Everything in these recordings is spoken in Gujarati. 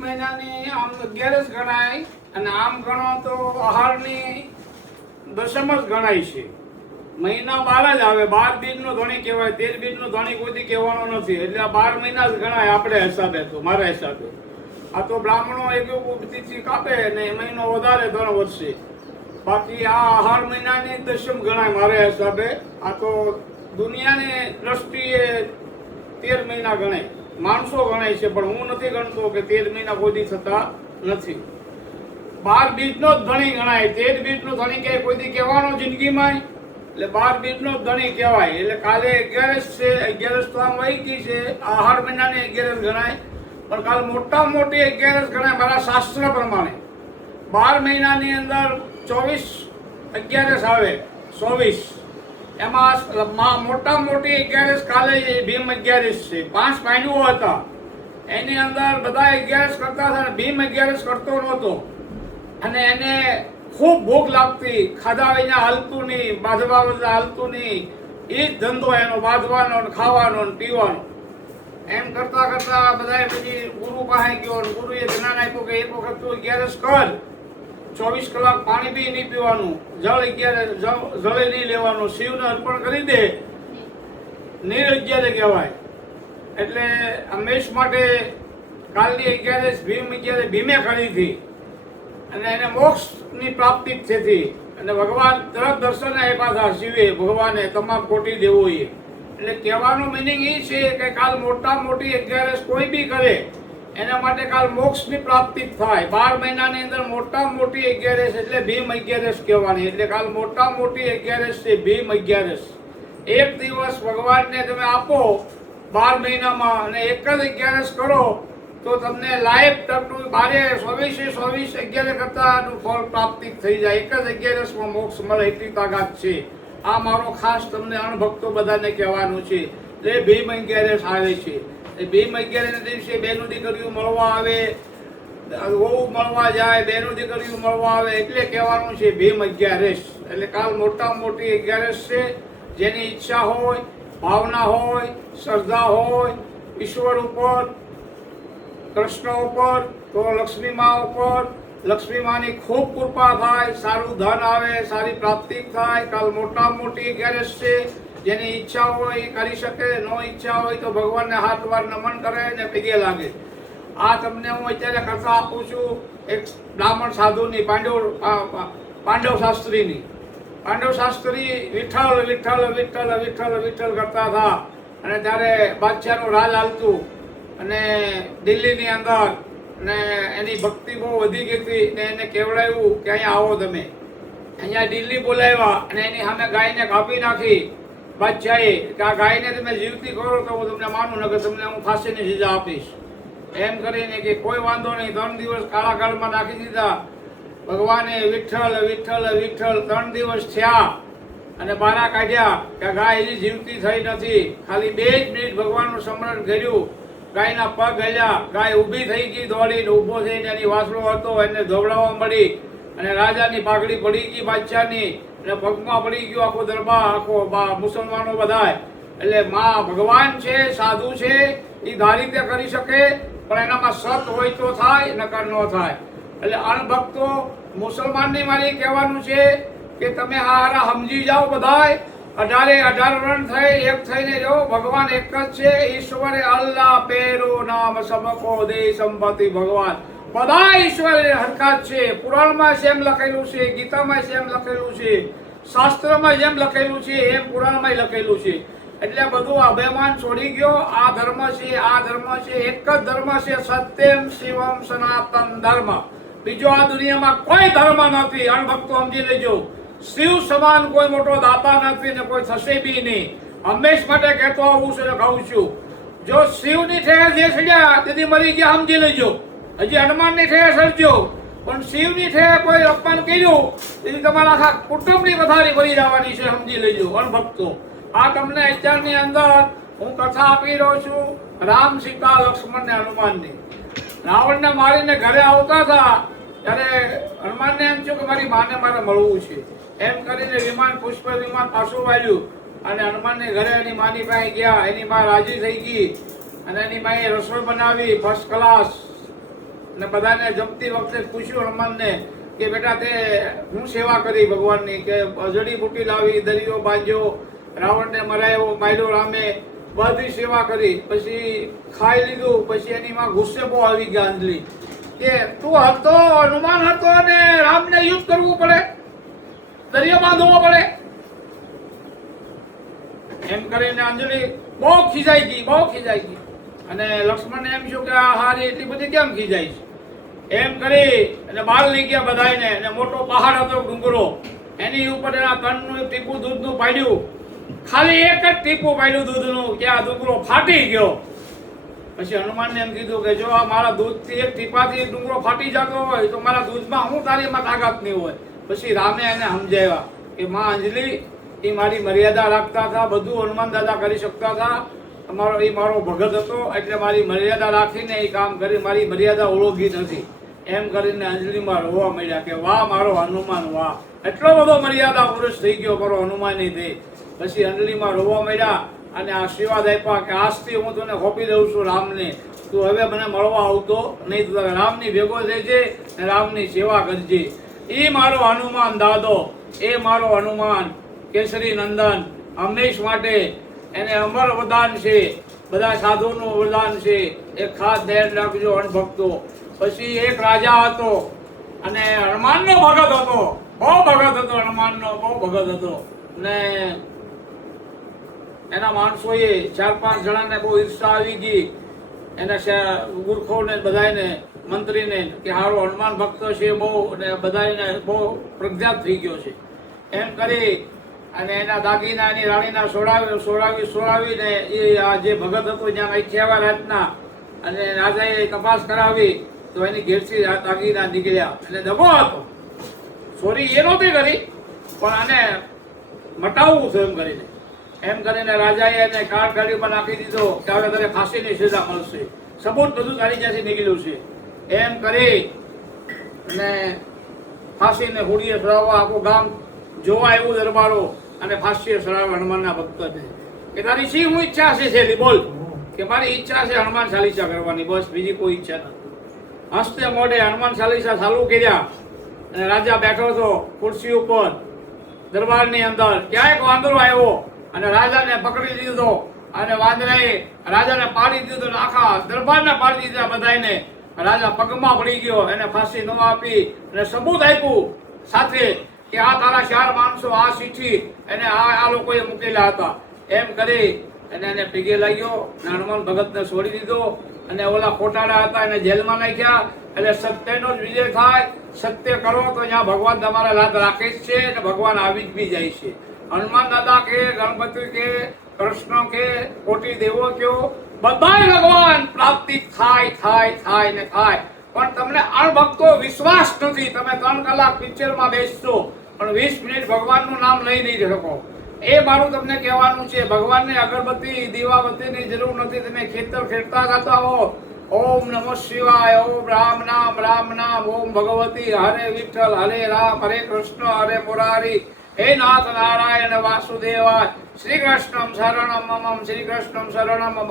મહિનાની આમ 11 જ ગણાય અને આમ ગણો તો આહારની દશમ જ ગણાય છે. મહિના 12 જ આવે. 12 બીજનો ધણી કહેવાય, 13 બીજનો ધણી કોઈથી કહેવાનો નથી. એટલે આ 12 મહિના જ ગણાય આપણે હિસાબે, તો મારા હિસાબે. આ તો બ્રાહ્મણો એક તિથિ કાપે ને મહિનો વધારે 3 વર્ષે. બાકી આ આહાર મહિનાની દશમ ગણાય મારા હિસાબે. આ તો દુનિયાની દ્રષ્ટિએ 13 મહિના ગણાય, માણસો ગણાય છે, પણ હું નથી ગણતો કે 13 મહિના કોઈથી થતા નથી. 12 બીજનો જ ધણી ગણાય. 13 બીજનો ધણી કે કોઈથી કહેવાનો જિંદગીમાં, એટલે 12 બીજનો જ ધણી કહેવાય. એટલે કાલે 11 છે, 11 તો આમ વહી ગઈ છે. આહાર મહિનાની 11 ગણાય, પણ કાલ મોટામાં મોટી 11 ગણાય મારા શાસ્ત્ર પ્રમાણે. 12 મહિનાની અંદર 24 11 આવે, 24. એમાં મોટામાં મોટી 11 કાલે ભીમ 11 છે. 5 પાંડવો હતા, એની અંદર બધા 11 કરતા હતા, ભીમ 11 કરતો નહોતો. અને એને ખૂબ ભૂખ લાગતી, ખાધા વિના હાલતું નહીં, બાંધવા વગર હાલતું નહીં. એ જ ધંધો એનો, બાંધવાનો, ખાવાનો, પીવાનો. એમ કરતા કરતા બધા પછી ગુરુ પાસે ગયો. ગુરુએ જ્ઞાન આપ્યું કે એક વખત તું 11 કર, 24 કલાક પાણી બી નહીં પીવાનું, જળ નહીં લેવાનું, શિવને અર્પણ કરી દે. નીર 11 કહેવાય. એટલે હંમેશ માટે કાલની 11 ભીમ 11 ભીમે કરી હતી અને એને મોક્ષની પ્રાપ્તિ જ થઈ. અને ભગવાન તરત દર્શન આપ્યા હતા શિવે, ભગવાને તમામ કોટી દેવોએ. એટલે કહેવાનો મિનિંગ એ છે કે કાલ મોટામાં મોટી 11 કોઈ બી કરે એના માટે કાલ મોક્ષની પ્રાપ્તિ થાય. 12 મહિનાની અંદર મોટામાં મોટી 11 એટલે ભીમ 11 કહેવાની. એટલે કાલ મોટામાં મોટી 11 છે ભીમ 11. એક દિવસ ભગવાનને તમે આપો 12 મહિનામાં અને એક જ 11 કરો તો તમને લાઈફ ટકનું 12 24 11 કરતાનું ફળ પ્રાપ્તિ થઈ જાય. એક જ 11માં મોક્ષ મળે એટલી તાકાત છે. આ મારો ખાસ તમને અણભક્તો બધાને કહેવાનું છે. એટલે ભીમ 11 આવે છે. ભીમ 11 ના દિવસે બેનો દીકરીઓ મળવા આવે, વહુ મળવા જાય, બેનો દીકરીઓ મળવા આવે, એટલે કહેવાનું છે ભીમ 11. એટલે કાલ મોટામાં મોટી 11 છે. જેની ઈચ્છા હોય, ભાવના હોય, શ્રદ્ધા હોય ઈશ્વર ઉપર, કૃષ્ણ ઉપર, તો લક્ષ્મી મા ઉપર, લક્ષ્મી માની ખૂબ કૃપા થાય, સારું ધન આવે, સારી પ્રાપ્તિ થાય. કાલ મોટામાં મોટી 11 છે. જેની ઈચ્છા હોય એ કરી શકે, નો ઈચ્છા હોય તો ભગવાનને હાથ વાર નમન કરે ને પગે લાગે. આ તમને હું અત્યારે કથા આપું છું એક બ્રાહ્મણ સાધુની, પાંડવ શાસ્ત્રીની. પાંડવ શાસ્ત્રી વિઠ્ઠલ વિઠ્ઠલ વિઠ્ઠલ વિઠ્ઠલ વિઠ્ઠલ કરતા હતા. અને ત્યારે બાદશાહનું રાજ હાલતું અને દિલ્હીની અંદર, ને એની ભક્તિ બહુ વધી ગઈ હતી. ને એને કહેવડાવ્યું કે અહીંયા આવો તમે. અહીંયા દિલ્હી બોલાવ્યા અને એની સામે ગાયને કાપી નાખી બાદશાહે. કે આ ગાયને તમે જીવતી કરો તો હું તમને માનું, નકર તમને હું ફાંસીની સજા આપીશ. એમ કરીને કે કોઈ વાંધો નહીં. 3 દિવસ કાળાગાળમાં નાખી દીધા. ભગવાને વિઠ્ઠલ વિઠ્ઠલ વિઠ્ઠલ 3 દિવસ થયા અને બારા કાઢ્યા કે ગાય હજી જીવતી થઈ નથી. ખાલી 2 જ મિનિટ ભગવાનનું સ્મરણ કર્યું. ગાયના પગ હલ્યા, ગાય ઊભી થઈ ગઈ, દોડીને ઊભો થઈને એની વાસળો હતો એને ધોવડાવવા મળી. અને રાજાની પાઘડી પડી ગઈ બાદશાહની, અને પગમાં પડી ગયો આખો દરબાર, આખો મુસલમાનો બધાય. એટલે માં ભગવાન છે, સાધુ છે, એ ધારી તે કરી શકે, પણ એનામાં સત હોય તો થાય, નકર ન થાય. એટલે અણભક્તો મુસલમાનની મારી કહેવાનું છે કે તમે હારા સમજી જાઓ. બધાય 18 રન થઈ એક થઈને જો ભગવાન એક જ છે. ઈશ્વરે અલ્લાહ પેરો નામ સબકો દે સંપત્તિ. ભગવાન બધા ઈશ્વર હરકત છે. પુરાણમાં જેમ લખેલું છે, ગીતામાં જેમ લખેલું છે, શાસ્ત્રમાં જેમ લખેલું છે એમ પુરાણમાં લખેલું છે. એટલે બધું અભિમાન છોડી ગયો. આ ધર્મ છે, આ ધર્મ છે, એક જ ધર્મ છે, સત્યમ શિવમ સનાતન ધર્મ. બીજો આ દુનિયામાં કોઈ ધર્મ નથી. અણભક્તો સમજી લેજો. શિવ સમાન કોઈ મોટો દાતા નથી ને કોઈ થશે બી નહીં. હંમેશ માટે કહેતો આવું છું ને કહું છું, જો શિવની ઠેર જે સડ્યા તેથી મરી ગયા સમજી લેજો. હજી હનુમાનની ઠેર સડજો, પણ શિવની ઠેર કોઈ અપમાન કર્યું તેથી તમારા આખા કુટુંબની પથારી ભરી જવાની છે. સમજી લેજો અણભક્તો. આ તમને અત્યારની અંદર હું કથા આપી રહ્યો છું રામ, સીતા, લક્ષ્મણ ને હનુમાનની. રાવણને મારીને ઘરે આવતા હતા ત્યારે હનુમાનને એમ થયું કે મારી માને મારે મળવું છે. એમ કરીને વિમાન, પુષ્પ વિમાન પાછું વાળ્યું અને હનુમાનને ઘરે એની માની પાસે ગયા. એની મા રાજી થઈ ગઈ અને એની માએ રસોઈ બનાવી ફર્સ્ટ ક્લાસ. અને બધાને જમતી વખતે પૂછ્યું હનુમાનને કે બેટા તે હું સેવા કરી ભગવાનની, કે જડીબુટી લાવી, દરિયો બાંધ્યો, રાવણને માર્યો રામે, બધી સેવા કરી. પછી ખાઈ લીધું, પછી એની માં ગુસ્સે બહુ આવી ગયા અંજલિ કે તું હતો, હનુમાન હતો અને રામને યુદ્ધ કરવું પડે, દરિયો બાંધવો પડે એમ કરીને અંજલિ બહુ ખીજાઈ ગઈ. અને લક્ષ્મણને એમ થયું કે આ હારી એટલી બધી કેમ ખીજાય છે, એમ કરી અને બહાર લઈ ગયા બધાને. અને મોટો પહાડ હતો ડુંગરો, એની ઉપર એના તનનું ટીપું દૂધનું પાડ્યું. ખાલી એક જ ટીપું પાડ્યું દૂધનું કે આ ડુંગરો ફાટી ગયો. પછી હનુમાનને એમ કીધું કે જો આ મારા દૂધથી એક ટીપાથી ડુંગરો ફાટી જતો હોય તો મારા દૂધમાં હું તારીમાં તાકાત નહીં હોય. પછી રામે એને સમજાવ્યા કે માં અંજલિ એ મારી મર્યાદા રાખતા હતા, બધું હનુમાન દાદા કરી શકતા હતા, એ મારો ભગત હતો એટલે મારી મર્યાદા રાખીને એ કામ કરી, મારી મર્યાદા ઓળંગી નથી. એમ કરીને અંજલિમાં રોવા મળ્યા કે વાહ મારો હનુમાન વાહ, એટલો બધો મર્યાદા પુરુષ થઈ ગયો મારો હનુમાનની થઈ. પછી અંજલિમાં રોવા મળ્યા અને આશીર્વાદ આપ્યા કે આજથી હું તને સોંપી દઉં છું રામને, તું હવે મને મળવા આવતો નહીં, તું રામની ભેગો રહેજે અને રામની સેવા કરજે. એ મારો હનુમાન દાદો, એ મારો હનુમાન કેસરી નંદન હંમેશ માટે એને અમર વરદાન છે, બધા સાધુનું વરદાન છે, એ ખાસ ધ્યાન રાખજો અણભક્તો. પછી એક રાજા હતો અને હનુમાનનો ભગત હતો, બહુ ભગત હતો, હનુમાનનો બહુ ભગત હતો. ને એના માણસોએ 4-5 જણાને બહુ ઈર્ષા આવી ગઈ, એના ગુરખોને બધાને મંત્રીને કે હારો હનુમાન ભક્ત છે બહુ, અને બધાને બહુ પ્રખ્યાત થઈ ગયો છે. એમ કરી અને એના દાગીના એની રાણીના સોડાવીને એ આ જે ભગત હતો જ્યાં નાખ્યા રાતના, અને રાજાએ તપાસ કરાવી તો એની ઘેરથી દાગીના નીકળ્યા. અને દગો હતો, ચોરી એ નહોતી કરી પણ આને મટાવવું છે એમ કરીને રાજાએ એને કાળગાડીમાં નાખી દીધો કે હવે તારે ફાંસીની સજા મળશે, સબૂત બધું તારી ત્યાંથી નીકળ્યું છે. એમ કરી અને ફાંસીને હોડીએ ચડાવવા આખું ગામ જોવા એવું દરબારો અને ફાંસીએ ચડાવવા હનુમાનના ભક્તને કે તારી શી હું ઈચ્છા છે છેલ્લી બોલ, કે મારી ઈચ્છા છે હનુમાન ચાલીસા કરવાની, બસ બીજી કોઈ ઈચ્છા નથી. હસતે મોઢે હનુમાન ચાલીસા ચાલુ કર્યા અને રાજા બેઠો હતો ખુરશી ઉપર દરબારની અંદર. ક્યાં એક વાંદરો આવ્યો અને રાજાને પકડી લીધો, અને વાંદરાએ રાજાને પાડી દીધો, આખા દરબારને પાડી દીધા બધાને. રાજા પગમાં પડી ગયો, એને ફાંસી ન આપી અને સબૂત આપ્યું સાથે કે આ તારા 4 માણસો આ ચીઠી એને આ લોકોએ મૂકેલા હતા. એમ કરી અને એને પીગે લાગ્યો, હનુમાન ભગતને છોડી દીધો, અને ઓલા ખોટાડા હતા એને જેલમાં નાખ્યા. એટલે સત્યનો જ વિજય થાય, સત્ય કરો તો ત્યાં ભગવાન તમારા લાદ રાખે જ છે અને ભગવાન આવી જ બી જાય છે. હનુમાન દાદા કે ગણપતિ કે કૃષ્ણ કે કોટી દેવો કયો, બધા ભગવાન પ્રાપ્તિ થાય ને થાય. પણ તમને અણભક્તો વિશ્વાસ નથી, તમે 3 કલાક પિક્ચરમાં બેસશો પણ 20 મિનિટ ભગવાનનું નામ લઈ નહીં શકો. એ મારું તમને કહેવાનું છે. ભગવાનને અગરબત્તી દીવાબત્તીની જરૂર નથી, તમે ખેતર ખેડતા જતા હો, ઓમ નમઃ શિવાય, ઓમ રામ નામ, ઓમ ભગવતી, હરે વિઠ્ઠલ, હરે રામ, હરે કૃષ્ણ, હરે મુરારી, હે નાથ નારાયણ વાસુદેવાય, શ્રી કૃષ્ણમ શરણમ મમ, શ્રી કૃષ્ણમ શરણમ મમ.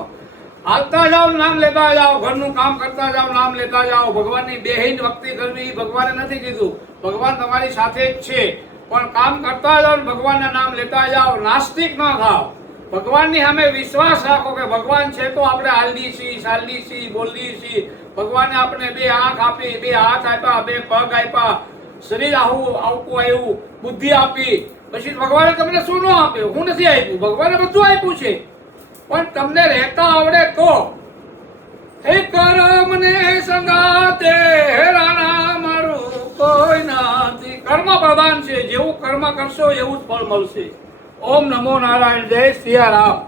હાલતા જાઓ, નામ લેતા જાઓ, ઘરનું કામ કરતા જાઓ, નામ લેતા જાઓ. ભગવાનની બેહીન ભક્તિ કરવી ભગવાને નથી કીધું, ભગવાન તમારી સાથે જ છે, પણ કામ કરતા જાઓ, ભગવાનના નામ લેતા જાઓ. નાસ્તિક ન થાઓ, ભગવાનની સામે વિશ્વાસ રાખો કે ભગવાન છે તો આપણે હાલની છીએ, ચાલની છીએ, બોલની છીએ. ભગવાને આપણે 2 આંખ આપી, 2 હાથ આપ્યા, 2 પગ આપ્યા, શરીર આવવું આવ્યું, બુદ્ધિ આપી. પછી ભગવાને તમને શું ન આપ્યું? હું નથી આપ્યું, ભગવાને બધું આપ્યું છે, પણ તમને રહેતા આવડે તો. હે કર્મને સંગાતે હેરાના મારું કોઈ નથી. કર્મ પ્રધાન છે, જેવું કર્મ કરશો એવું જ ફળ મળશે. ઓમ નમો નારાયણ, જય સિયા રામ.